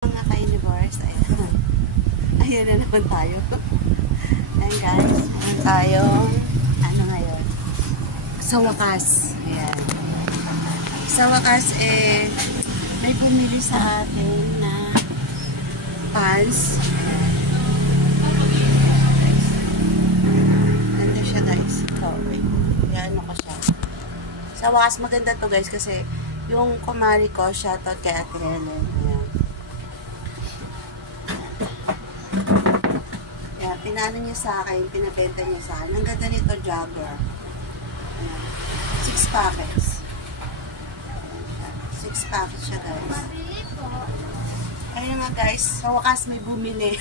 Mga ka-universe, ayan. Ayan na naman tayo. Ayan guys, ayan tayo. Ano ngayon? Sa wakas. Ayan. Sa wakas, may bumili sa atin na pants. Ganda siya guys. Oh, wait. Ayan, ano ko siya. Sa wakas, maganda to guys kasi yung kumari ko, shoutout kay Ate Helen. Ayan. Ayan, pinano niya sa akin, pinabenta niya sa akin. Ang ganda nito, jogger. Ayan. 6 packets. Ayan, 6 packets siya guys. Ayun nga guys, sa wakas may bumili.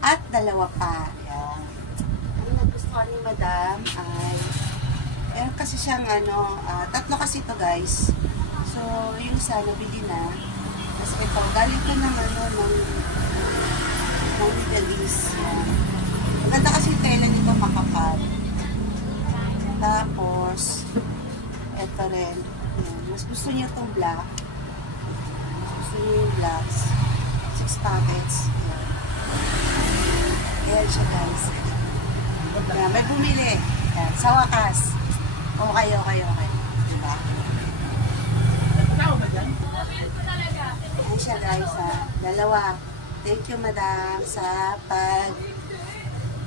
At dalawa pa. Ayan. Ang nagustuhan ni Madam ay meron kasi siyang ano, tatlo kasi ito guys. So, yung isa nabili na. Tapos ito, galing ko ng ano, ng Middle East. Ang ganda kasi yung tela nito makapal. Tapos, ito rin. Ayan. Mas gusto niya itong black. Mas gusto niya yung blacks. 6 packets. Ayan. Ayan siya guys. Ayan, may bumili. Ayan, sa wakas. Okay. Diba? Ayan siya guys ha. Dalawa. Thank you madam sa pag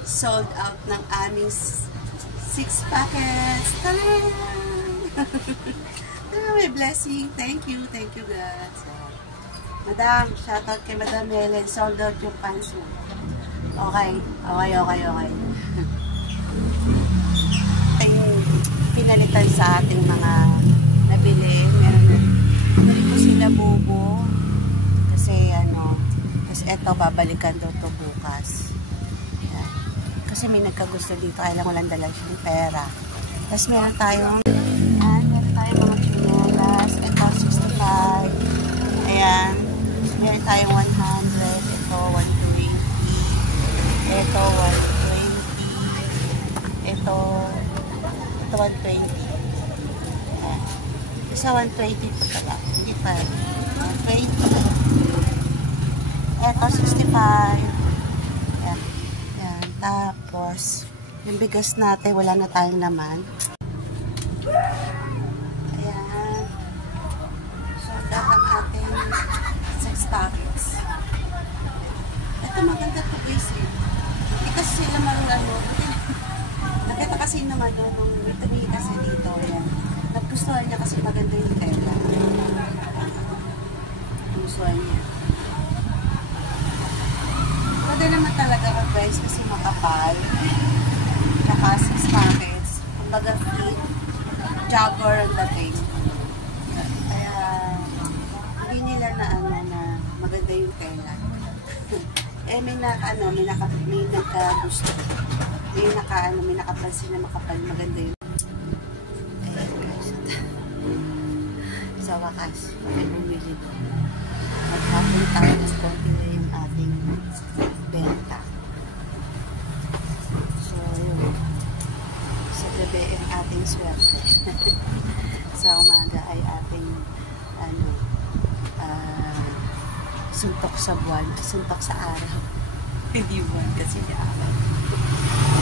sold out ng aming 6 packets. May blessing. Thank you God. So, madam, shoutout kay Madam Helen. Sold out yung pants mo. Okay. Pinalitan sa ating mga nabili. Meron po sila bubo. Kasi ano, tapos eto, babalikan daw to bukas. Yan. Kasi may nagkagusto dito, kaya lang walang dala siyang pera. Tapos meron tayong mga chinelas. Ito, 65. Ayan. Meron tayong 100. Ito, 120. Ito, 120. Ito 120. Ayan. Isa 120 ito pala. Hindi pa. 120. Ito 65. Ayan. Ayan. Tapos, yung bigas natin, wala na tayong laman. Ayan. So, dat ang ating 6 packets. Ito maganda ito guys eh. Hindi kasi sila marunong. Nakita kasi naman nung tumingin kasi dito. Ayan. Nagustuhan niya kasi maganda yung tela. Nagustuhan niya. Pwede naman talaga ka guys kasi makapal. Naka 6 packets. Kumbaga fit. Jogger ang dating. Kaya hindi nila na ano na maganda yung tela. May nagkagusto. May nakapansin na makapal, maganda yun. Ayan guys. Sa wakas, may bumili doon. Maghapon tayo ng konti na yung ating benta. So, yun. Sa gabi ang ating swerte. Sa umaga ay ating suntok sa buwan, suntok sa araw. Hindi buwan kasi niya araw.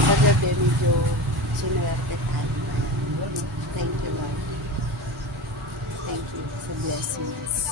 Sa gabi, medyo sinuwerte tayo. Thank you, Lord. Thank you sa blessings.